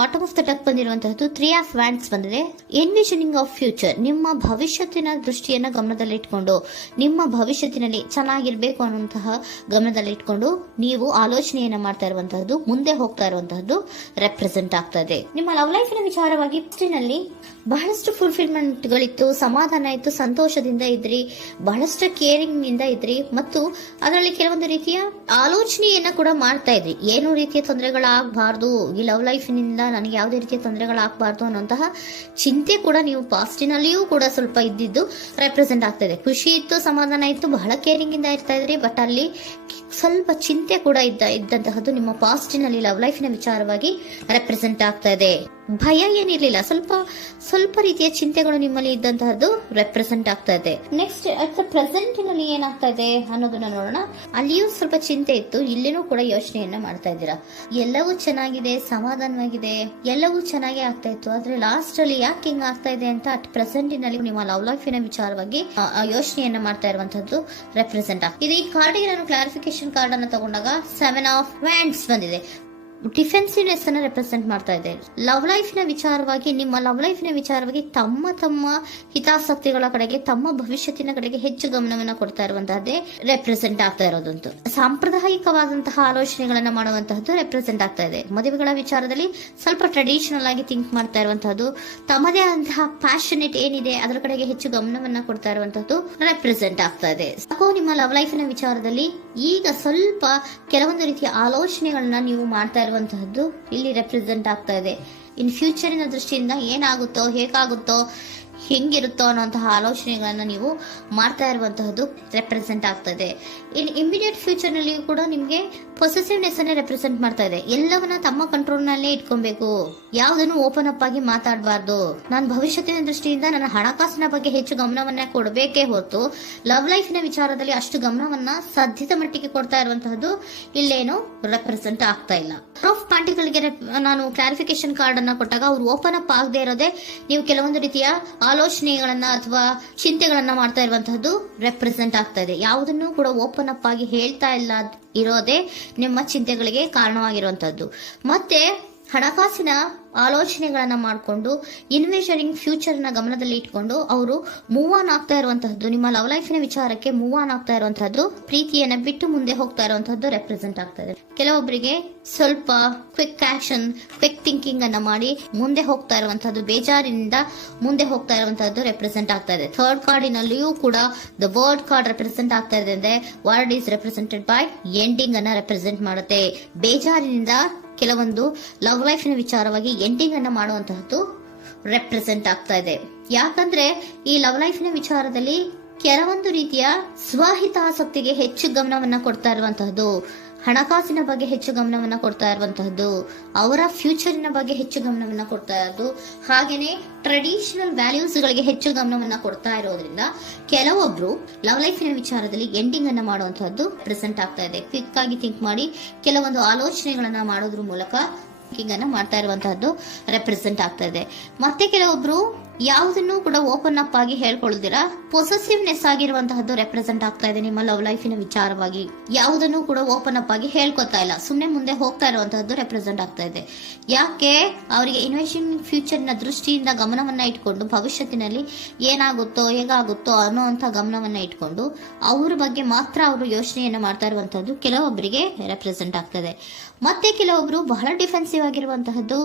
Bottom of the deck ಬಂದಿರುವಂತಹದ್ದು 3 of wands ಬಂದಿದೆ. Envisioning of future, ನಿಮ್ಮ ಭವಿಷ್ಯತ್ತಿನ ದೃಷ್ಟಿಯನ್ನ ಗಮನದಲ್ಲಿಟ್ಕೊಂಡು ನಿಮ್ಮ ಭವಿಷ್ಯತ್ತಿನಲ್ಲಿ ಚೆನ್ನಾಗಿರ್ಬೇಕು ಅನ್ನುವಂತಹ ಗಮನದಲ್ಲಿಟ್ಕೊಂಡು ನೀವು ಆಲೋಚನೆಯನ್ನ ಮಾಡ್ತಾ ಇರುವಂತಹದ್ದು, ಮುಂದೆ ಹೋಗ್ತಾ ಇರುವಂತಹದ್ದು ರೆಪ್ರೆಸೆಂಟ್ ಆಗ್ತಾ ಇದೆ. ನಿಮ್ಮ ಲವ್ ಲೈಫಿನ ವಿಚಾರವಾಗಿ ನಲ್ಲಿ ಬಹಳಷ್ಟು ಫುಲ್ಫಿಲ್ಮೆಂಟ್ ಗಳಿತ್ತು, ಸಮಾಧಾನ ಇತ್ತು, ಸಂತೋಷದಿಂದ ಇದ್ರಿ, ಬಹಳಷ್ಟು ಕೇರಿಂಗ್ ಇಂದ ಇದ್ರಿ ಮತ್ತು ಅದರಲ್ಲಿ ಕೆಲವೊಂದು ರೀತಿಯ ಆಲೋಚನೆಯನ್ನ ಕೂಡ ಮಾಡ್ತಾ ಇದ್ರಿ. ಏನು ರೀತಿಯ ತೊಂದರೆಗಳಾಗಬಾರ್ದು, ಈ ಲವ್ ಲೈಫಿನಿಂದ ನನಗೆ ಯಾವುದೇ ರೀತಿಯ ತೊಂದರೆಗಳಾಗಬಾರ್ದು ಅನ್ನೋಂತಹ ಚಿಂತೆ ಕೂಡ ನೀವು ಪಾಸ್ಟಿನಲ್ಲಿಯೂ ಕೂಡ ಸ್ವಲ್ಪ ಇದ್ದಿದ್ದು ರೆಪ್ರೆಸೆಂಟ್ ಆಗ್ತಾ ಇದೆ. ಖುಷಿ ಇತ್ತು, ಸಮಾಧಾನ ಇತ್ತು, ಬಹಳ ಕೇರಿಂಗ್ ಇಂದ ಇರ್ತಾ ಇದ್ರಿ, ಬಟ್ ಅಲ್ಲಿ ಸ್ವಲ್ಪ ಚಿಂತೆ ಕೂಡ ಇದ್ದಂತಹದ್ದು ನಿಮ್ಮ ಪಾಸ್ಟಿನಲ್ಲಿ ಲವ್ ಲೈಫಿನ ವಿಚಾರವಾಗಿ ರೆಪ್ರೆಸೆಂಟ್ ಆಗ್ತಾ ಇದೆ. ಭಯ ಏನಿರ್ಲಿಲ್ಲ, ಸ್ವಲ್ಪ ರೀತಿಯ ಚಿಂತೆಗಳು ನಿಮ್ಮಲ್ಲಿ ಇದ್ದಂತಹದ್ದು ರೆಪ್ರೆಸೆಂಟ್ ಆಗ್ತಾ ಇದೆ. ನೆಕ್ಸ್ಟ್ ಅಟ್ ದ ಪ್ರೆಸೆಂಟ್ ನಲ್ಲಿ ಏನಾಗ್ತಾ ಇದೆ ಅನ್ನೋದನ್ನ ನೋಡೋಣ. ಅಲ್ಲಿಯೂ ಸ್ವಲ್ಪ ಚಿಂತೆ ಇತ್ತು, ಇಲ್ಲಿನೂ ಕೂಡ ಯೋಚನೆಯನ್ನ ಮಾಡ್ತಾ ಇದ್ದೀರಾ. ಎಲ್ಲವೂ ಚೆನ್ನಾಗಿದೆ, ಸಮಾಧಾನವಾಗಿದೆ, ಎಲ್ಲವೂ ಚೆನ್ನಾಗಿ ಆಗ್ತಾ ಇತ್ತು, ಆದ್ರೆ ಲಾಸ್ಟ್ ಅಲ್ಲಿ ಯಾಕೆ ಹಿಂಗ್ ಆಗ್ತಾ ಇದೆ ಅಂತ ಅಟ್ ಪ್ರೆಸೆಂಟ್ ನಲ್ಲಿ ನಿಮ್ಮ ಲವ್ ಲೈಫಿನ ವಿಚಾರವಾಗಿ ಯೋಚನೆಯನ್ನ ಮಾಡ್ತಾ ಇರುವಂತದ್ದು ರೆಪ್ರೆಸೆಂಟ್ ಆಗ್ತದೆ. ಇದು ಈ ಕಾರ್ಡಿಗೆ ನಾನು ಕ್ಲಾರಿಫಿಕೇಶನ್ ಕಾರ್ಡ್ ಅನ್ನು ತಗೊಂಡಾಗ 7 ಆಫ್ ವ್ಯಾಂಡ್ಸ್ ಬಂದಿದೆ. ಡಿಫೆನ್ಸಿವ್ನೆಸ್ ಅನ್ನ ರೆಪ್ರೆಸೆಂಟ್ ಮಾಡ್ತಾ ಇದೆ. ಲವ್ ಲೈಫ್ ನ ವಿಚಾರವಾಗಿ, ನಿಮ್ಮ ಲವ್ ಲೈಫ್ ನ ವಿಚಾರವಾಗಿ ತಮ್ಮ ಹಿತಾಸಕ್ತಿಗಳ ಕಡೆಗೆ, ತಮ್ಮ ಭವಿಷ್ಯತ್ತಿನ ಕಡೆಗೆ ಹೆಚ್ಚು ಗಮನವನ್ನ ಕೊಡ್ತಾ ಇರುವಂತಹದ್ದೇ ರೆಪ್ರೆಸೆಂಟ್ ಆಗ್ತಾ ಇರೋದಂತೂ. ಸಾಂಪ್ರದಾಯಿಕವಾದಂತಹ ಆಲೋಚನೆಗಳನ್ನ ಮಾಡುವಂತಹದ್ದು ರೆಪ್ರೆಸೆಂಟ್ ಆಗ್ತಾ ಇದೆ. ಮದುವೆಗಳ ವಿಚಾರದಲ್ಲಿ ಸ್ವಲ್ಪ ಟ್ರೆಡಿಷನಲ್ ಆಗಿ ಥಿಂಕ್ ಮಾಡ್ತಾ ಇರುವಂತಹದ್ದು, ತಮ್ಮದೇ ಆದಂತಹ ಪ್ಯಾಷನೇಟ್ ಏನಿದೆ ಅದರ ಕಡೆಗೆ ಹೆಚ್ಚು ಗಮನವನ್ನ ಕೊಡ್ತಾ ಇರುವಂತಹದ್ದು ರೆಪ್ರೆಸೆಂಟ್ ಆಗ್ತಾ ಇದೆ. ನಿಮ್ಮ ಲವ್ ಲೈಫ್ ನ ವಿಚಾರದಲ್ಲಿ ಈಗ ಸ್ವಲ್ಪ ಕೆಲವೊಂದು ರೀತಿಯ ಆಲೋಚನೆಗಳನ್ನ ನೀವು ಮಾಡ್ತಾ ಇರುವಂತಹದ್ದು ಇಲ್ಲಿ ರೆಪ್ರೆಸೆಂಟ್ ಆಗ್ತಾ ಇದೆ. ಇನ್ ಫ್ಯೂಚರಿನ ದೃಷ್ಟಿಯಿಂದ ಏನಾಗುತ್ತೋ, ಹೇಗಾಗುತ್ತೋ, ಹೆಂಗಿರುತ್ತೋ ಅನ್ನುವಂತಹ ಆಲೋಚನೆಗಳನ್ನ ನೀವು ಮಾಡ್ತಾ ಇರುವಂತಹದ್ದು ರೆಪ್ರೆಸೆಂಟ್ ಆಗ್ತಾ ಇದೆ. ಇನ್ ಇಮಿಡಿಯೇಟ್ ಫ್ಯೂಚರ್ ನಲ್ಲಿ ಕೂಡ ನಿಮ್ಗೆ ಪೊಸೆಸಿವ್ನೆಸ್ ಅನ್ನೇ ರೆಪ್ರೆಸೆಂಟ್ ಮಾಡ್ತಾ ಇದೆ. ಎಲ್ಲವನ್ನ ತಮ್ಮ ಕಂಟ್ರೋಲ್ ನಲ್ಲೇ ಇಟ್ಕೊಬೇಕು, ಯಾವುದನ್ನು ಓಪನ್ ಅಪ್ ಆಗಿ ಮಾತಾಡಬಾರ್ದು. ನಾನು ಭವಿಷ್ಯತ್ತಿನ ದೃಷ್ಟಿಯಿಂದ ನನ್ನ ಹಣಕಾಸಿನ ಬಗ್ಗೆ ಹೆಚ್ಚು ಗಮನವನ್ನ ಕೊಡಬೇಕೇ ಹೊರತು ಲವ್ ಲೈಫಿನ ವಿಚಾರದಲ್ಲಿ ಅಷ್ಟು ಗಮನವನ್ನ ಸದ್ಯದ ಮಟ್ಟಿಗೆ ಕೊಡ್ತಾ ಇರುವಂತಹದ್ದು ಇಲ್ಲೇನು ರೆಪ್ರೆಸೆಂಟ್ ಆಗ್ತಾ ಇಲ್ಲ. ಆಫ್ ಪಾರ್ಟಿಗಳಿಗೆ ನಾನು ಕ್ಲಾರಿಫಿಕೇಶನ್ ಕಾರ್ಡ್ ಅನ್ನ ಕೊಟ್ಟಾಗ ಅವ್ರು ಓಪನ್ ಅಪ್ ಆಗದೆ ಇರೋದೇ ನೀವು ಕೆಲವೊಂದು ರೀತಿಯ ಆಲೋಚನೆಗಳನ್ನ ಅಥವಾ ಚಿಂತೆಗಳನ್ನ ಮಾಡ್ತಾ ಇರುವಂತಹದ್ದು ರೆಪ್ರೆಸೆಂಟ್ ಆಗ್ತಾ ಇದೆ. ಯಾವುದನ್ನು ಕೂಡ ಓಪನ್ ಅಪ್ ಆಗಿ ಹೇಳ್ತಾ ಇಲ್ಲ ಇರೋದೇ ನಿಮ್ಮ ಚಿಂತೆಗಳಿಗೆ ಕಾರಣವಾಗಿರುವಂತಹದ್ದು. ಮತ್ತೆ ಹಣಕಾಸಿನ ಆಲೋಚನೆಗಳನ್ನ ಮಾಡಿಕೊಂಡು ಇನ್ವೆಸ್ಟರಿಂಗ್ ಫ್ಯೂಚರ್ ನ ಗಮನದಲ್ಲಿ ಇಟ್ಕೊಂಡು ಅವರು ಮೂವ್ ಆನ್ ಆಗ್ತಾ ಇರುವಂತಹದ್ದು, ನಿಮ್ಮ ಲವ್ ಲೈಫಿನ ವಿಚಾರಕ್ಕೆ ಮೂವ್ ಆನ್ ಆಗ್ತಾ ಇರುವಂತಹದ್ದು, ಪ್ರೀತಿಯನ್ನ ಬಿಟ್ಟು ಮುಂದೆ ಹೋಗ್ತಾ ಇರುವಂತಹದ್ದು ರೆಪ್ರೆಸೆಂಟ್ ಆಗ್ತಾ ಇದೆ. ಕೆಲವೊಬ್ಬರಿಗೆ ಸ್ವಲ್ಪ ಕ್ವಿಕ್ ಆಕ್ಷನ್, ಕ್ವಿಕ್ ಥಿಂಕಿಂಗ್ ಅನ್ನ ಮಾಡಿ ಮುಂದೆ ಹೋಗ್ತಾ ಇರುವಂತಹದ್ದು, ಬೇಜಾರಿನಿಂದ ಮುಂದೆ ಹೋಗ್ತಾ ಇರುವಂತಹದ್ದು ರೆಪ್ರೆಸೆಂಟ್ ಆಗ್ತಾ ಇದೆ. ಥರ್ಡ್ ಕಾರ್ಡಿನಲ್ಲಿಯೂ ಕೂಡ ದ ವರ್ಡ್ ಕಾರ್ಡ್ ರೆಪ್ರೆಸೆಂಟ್ ಆಗ್ತಾ ಇದೆ. ಅಂದ್ರೆ word is represented by ending ಅನ್ನ ರೆಪ್ರೆಸೆಂಟ್ ಮಾಡುತ್ತೆ. ಬೇಜಾರಿನಿಂದ ಕೆಲವೊಂದು ಲವ್ ಲೈಫಿನ ವಿಚಾರವಾಗಿ ಎಂಡಿಂಗ್ ಅನ್ನ ಮಾಡುವಂತಹದ್ದು ರೆಪ್ರೆಸೆಂಟ್ ಆಗ್ತಾ ಇದೆ. ಯಾಕಂದ್ರೆ ಈ ಲವ್ ಲೈಫಿನ ವಿಚಾರದಲ್ಲಿ ಕೆಲವೊಂದು ರೀತಿಯ ಸ್ವಹಿತಾಸಕ್ತಿಗೆ ಹೆಚ್ಚು ಗಮನವನ್ನ ಕೊಡ್ತಾ ಇರುವಂತಹದ್ದು, ಹಣಕಾಸಿನ ಬಗ್ಗೆ ಹೆಚ್ಚು ಗಮನವನ್ನ ಕೊಡ್ತಾ ಇರುವಂತಹದ್ದು, ಅವರ ಫ್ಯೂಚರಿನ ಬಗ್ಗೆ ಹೆಚ್ಚು ಗಮನವನ್ನ ಕೊಡ್ತಾ ಇರೋದು, ಹಾಗೇನೆ ಟ್ರೆಡಿಷನಲ್ ವ್ಯಾಲ್ಯೂಸ್ ಗಳಿಗೆ ಹೆಚ್ಚು ಗಮನವನ್ನ ಕೊಡ್ತಾ ಇರೋದ್ರಿಂದ ಕೆಲವೊಬ್ರು ಲವ್ ಲೈಫಿನ ವಿಚಾರದಲ್ಲಿ ಎಂಡಿಂಗ್ ಅನ್ನ ಮಾಡುವಂತಹದ್ದು ಪ್ರೆಸೆಂಟ್ ಆಗ್ತಾ ಇದೆ. ಕ್ವಿಕ್ ಆಗಿ ಥಿಂಕ್ ಮಾಡಿ ಕೆಲವೊಂದು ಆಲೋಚನೆಗಳನ್ನ ಮಾಡೋದ್ರ ಮೂಲಕ ಥಿಂಕಿಂಗ್ ಅನ್ನ ಮಾಡ್ತಾ ಇರುವಂತಹದ್ದು ರೆಪ್ರೆಸೆಂಟ್ ಆಗ್ತಾ ಇದೆ. ಮತ್ತೆ ಕೆಲವೊಬ್ರು ಯಾವುದನ್ನು ಕೂಡ ಓಪನ್ ಅಪ್ ಆಗಿ ಹೇಳ್ಕೊಳ್ದಿರಾ ಪೊಸೆಸಿವ್ನೆಸ್ ಆಗಿರುವಂತಹದ್ದು ರೆಪ್ರೆಸೆಂಟ್ ಆಗ್ತಾ ಇದೆ. ನಿಮ್ಮ ಲವ್ ಲೈಫಿನ ವಿಚಾರವಾಗಿ ಯಾವುದನ್ನು ಕೂಡ ಓಪನ್ ಅಪ್ ಆಗಿ ಹೇಳ್ಕೊತಾ ಇಲ್ಲ, ಸುಮ್ನೆ ಮುಂದೆ ಹೋಗ್ತಾ ಇರುವಂತಹದ್ದು ರೆಪ್ರೆಸೆಂಟ್ ಆಗ್ತಾ ಇದೆ. ಯಾಕೆ ಅವರಿಗೆ ಇನ್ವೆಸ್ಟಿಂಗ್ ಫ್ಯೂಚರ್ ನ ದೃಷ್ಟಿಯಿಂದ ಗಮನವನ್ನ ಇಟ್ಕೊಂಡು ಭವಿಷ್ಯತ್ತಿನಲ್ಲಿ ಏನಾಗುತ್ತೋ, ಹೇಗಾಗುತ್ತೋ ಅನ್ನೋಂಥ ಗಮನವನ್ನ ಇಟ್ಕೊಂಡು ಅವ್ರ ಬಗ್ಗೆ ಮಾತ್ರ ಅವರು ಯೋಚನೆಯನ್ನ ಮಾಡ್ತಾ ಇರುವಂತಹದ್ದು ಕೆಲವೊಬ್ಬರಿಗೆ ರೆಪ್ರೆಸೆಂಟ್ ಆಗ್ತದೆ. ಮತ್ತೆ ಕೆಲವೊಬ್ರು ಬಹಳ ಡಿಫೆನ್ಸಿವ್ ಆಗಿರುವಂತಹದ್ದು,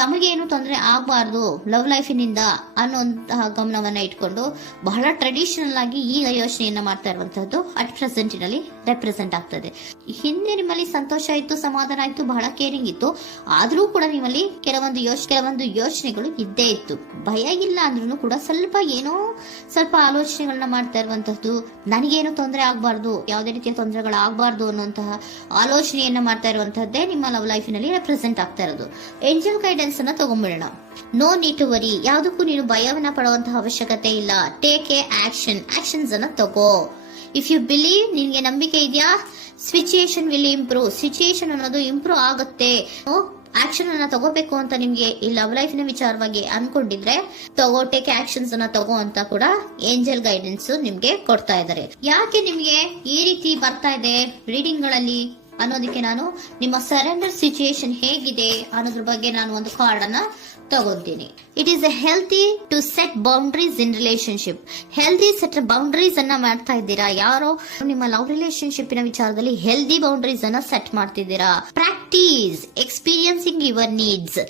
ತಮಗೇನು ತೊಂದರೆ ಆಗಬಾರ್ದು ಲವ್ ಲೈಫಿನಿಂದ ಅನ್ನುವಂತಹ ಗಮನವನ್ನ ಇಟ್ಕೊಂಡು ಬಹಳ ಟ್ರೆಡಿಷನಲ್ ಆಗಿ ಈಗ ಯೋಚನೆಯನ್ನ ಮಾಡ್ತಾ ಇರುವಂತಹದ್ದು ಅಟ್ ಪ್ರೆಸೆಂಟ್ ನಲ್ಲಿ ರೆಪ್ರೆಸೆಂಟ್ ಆಗ್ತದೆ. ಹಿಂದೆ ನಿಮ್ಮಲ್ಲಿ ಸಂತೋಷ ಇತ್ತು, ಸಮಾಧಾನ ಇತ್ತು, ಬಹಳ ಕೇರಿಂಗ್ ಇತ್ತು, ಆದ್ರೂ ಕೂಡ ನಿಮ್ಮಲ್ಲಿ ಕೆಲವೊಂದು ಯೋಚನೆಗಳು ಇದ್ದೇ ಇತ್ತು. ಭಯ ಇಲ್ಲ ಅಂದ್ರೂ ಕೂಡ ಸ್ವಲ್ಪ ಆಲೋಚನೆಗಳನ್ನ ಮಾಡ್ತಾ ಇರುವಂತಹದ್ದು, ನನಗೇನು ತೊಂದರೆ ಆಗಬಾರ್ದು, ಯಾವುದೇ ರೀತಿಯ ತೊಂದರೆಗಳು ಆಗಬಾರ್ದು ಅನ್ನುವಂತಹ ಆಲೋಚನೆಯನ್ನ ಮಾಡ್ತಾ ಇರುವಂತಹದ್ದೇ ನಿಮ್ಮ ಲವ್ ಲೈಫಿನಲ್ಲಿ ರೆಪ್ರೆಸೆಂಟ್ ಆಗ್ತಾ ಇರೋದು. ಏಂಜಲ್ ಗೈಡೆನ್ಸ್ ಅನ್ನ ತಗೊಂಡ್ಬಿಡೋಣ. ನೋ ನೀಡ್ ಟು ವರಿ, ಯಾವುದಕ್ಕೂ ನೀನು ಭಯವನ್ನ ಪಡುವಂತಹ ಅವಶ್ಯಕತೆ ಇಲ್ಲ. ಟೇಕ್ ಎ ಆಕ್ಷನ್ಸ್ ಅನ್ನ ತಗೋ. ಇಫ್ ಯು ಬಿಲೀವ್, ನಿನ್ಗೆ ನಂಬಿಕೆ ಇದೆಯಾ, ಸಿಚುಯೇಷನ್ ವಿಲ್ ಇಂಪ್ರೂವ್, ಸಿಚುಯೇಷನ್ ಅನ್ನೋದು ಇಂಪ್ರೂವ್ ಆಗುತ್ತೆ. ಆಕ್ಷನ್ ಅನ್ನ ತಗೋಬೇಕು ಅಂತ ನಿಮ್ಗೆ ಈ ಲವ್ ಲೈಫ್ ನ ವಿಚಾರವಾಗಿ ಅನ್ಕೊಂಡಿದ್ರೆ ಟೇಕ್ ಆಕ್ಷನ್ಸ್ ಅನ್ನ ತಗೋ ಅಂತ ಕೂಡ ಏಂಜಲ್ ಗೈಡೆನ್ಸ್ ನಿಮ್ಗೆ ಕೊಡ್ತಾ ಇದ್ದಾರೆ. ಯಾಕೆ ನಿಮ್ಗೆ ಈ ರೀತಿ ಬರ್ತಾ ಇದೆ ರೀಡಿಂಗ್ ಗಳಲ್ಲಿ ಅನ್ನೋದಕ್ಕೆ ನಾನು ನಿಮ್ಮ ಸರೆಂಡರ್ ಸಿಚುಯೇಷನ್ ಹೇಗಿದೆ ಅನ್ನೋದ್ರ ಬಗ್ಗೆ ನಾನು ಒಂದು ಕಾರ್ಡ್ ಅನ್ನ ತಗೋತೀನಿ. It is a healthy to set boundaries in relationship. Healthy set boundaries ಅನ್ನ ಮಾಡ್ತಾ ಇದ್ದೀರಾ? ಯಾರೋ ನಿಮ್ಮ ಲವ್ ರಿಲೇಶನ್ಶಿಪ್ ನ ವಿಚಾರದಲ್ಲಿ ಹೆಲ್ದಿ ಬೌಂಡ್ರೀಸ್ ಅನ್ನ ಸೆಟ್ ಮಾಡ್ತಿದ್ದೀರಾ? Practice experiencing your needs.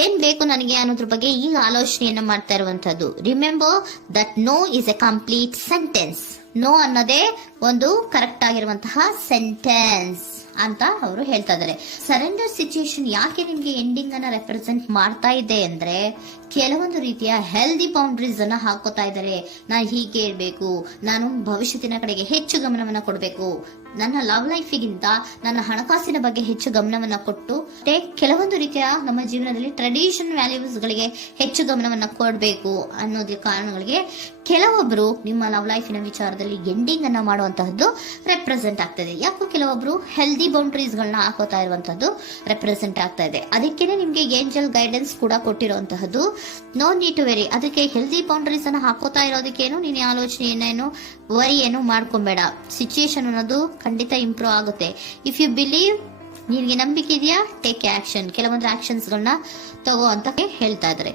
ಏನ್ ಬೇಕು ನನಗೆ ಅನ್ನೋದ್ರ ಬಗ್ಗೆ ಈಗ ಆಲೋಚನೆಯನ್ನ ಮಾಡ್ತಾ ಇರುವಂತದ್ದು. Remember that no is a complete sentence. No ಅನ್ನೋದೇ ಒಂದು ಕರೆಕ್ಟ್ ಆಗಿರುವಂತಹ ಸೆಂಟೆನ್ಸ್ ಅಂತ ಅವರು ಹೇಳ್ತಾ ಇದ್ದಾರೆ. ಸರೆಂಡರ್ ಸಿಚುಯೇಷನ್ ಯಾಕೆ ನಿಮ್ಗೆ ಎಂಡಿಂಗ್ ಅನ್ನ ರೆಪ್ರೆಸೆಂಟ್ ಮಾಡ್ತಾ ಇದೆ ಅಂದ್ರೆ, ಕೆಲವೊಂದು ರೀತಿಯ ಹೆಲ್ದಿ ಬೌಂಡ್ರೀಸ್ ಅನ್ನ ಹಾಕೋತಾ ಇದ್ದಾರೆ. ನಾನು ಹೀಗೆ ಇರಬೇಕು, ನಾನು ಭವಿಷ್ಯತ್ತಿನ ಕಡೆಗೆ ಹೆಚ್ಚು ಗಮನವನ್ನ ಕೊಡಬೇಕು, ನನ್ನ ಲವ್ ಲೈಫಿಗಿಂತ ನನ್ನ ಹಣಕಾಸಿನ ಬಗ್ಗೆ ಹೆಚ್ಚು ಗಮನವನ್ನ ಕೊಟ್ಟು ಕೆಲವೊಂದು ರೀತಿಯ ನಮ್ಮ ಜೀವನದಲ್ಲಿ ಟ್ರೆಡಿಷನ್ ವ್ಯಾಲ್ಯೂಸ್ ಗಳಿಗೆ ಹೆಚ್ಚು ಗಮನವನ್ನ ಕೊಡಬೇಕು ಅನ್ನೋದ್ರ ಕಾರಣಗಳಿಗೆ ಕೆಲವೊಬ್ರು ನಿಮ್ಮ ಲವ್ ಲೈಫಿನ ವಿಚಾರದಲ್ಲಿ ಎಂಡಿಂಗ್ ಅನ್ನ ಮಾಡುವಂತಹದ್ದು ರೆಪ್ರೆಸೆಂಟ್ ಆಗ್ತದೆ. ಯಾಕೋ ಕೆಲವೊಬ್ರು ಹೆಲ್ದಿ ಬೌಂಡ್ರೀಸ್ ಗಳನ್ನ ಹಾಕೋತಾ ಇರುವಂತಹದ್ದು ರೆಪ್ರೆಸೆಂಟ್ ಆಗ್ತಾ ಇದೆ. ಅದಕ್ಕೇನೆ ನಿಮ್ಗೆ ಏಂಜಲ್ ಗೈಡೆನ್ಸ್ ಕೂಡ ಕೊಟ್ಟಿರುವಂತಹದ್ದು. No need to worry. ಅದಕ್ಕೆ ಹೆಲ್ದಿ ಬೌಂಡ್ರೀಸ್ ಅನ್ನ ಹಾಕೋತಾ ಇರೋದಕ್ಕೇನು ನೀನು ಆಲೋಚನೆಯನ್ನೇನು ವರಿ ಏನು ಮಾಡ್ಕೊಂಬೇಡ. ಸಿಚುಯೇಷನ್ ಅನ್ನೋದು ಖಂಡಿತ ಇಂಪ್ರೂವ್ ಆಗುತ್ತೆ. ಇಫ್ ಯು ಬಿಲೀವ್, ನಿನ್ಗೆ ನಂಬಿಕೆ ಇದೆಯಾ, ಟೇಕ್ ಆಕ್ಷನ್. ಕೆಲವೊಂದು ಆಕ್ಷನ್ಸ್ ಗಳನ್ನ ತಗೋ ಅಂತ ಹೇಳ್ತಾ ಇದ್ದಾರೆ.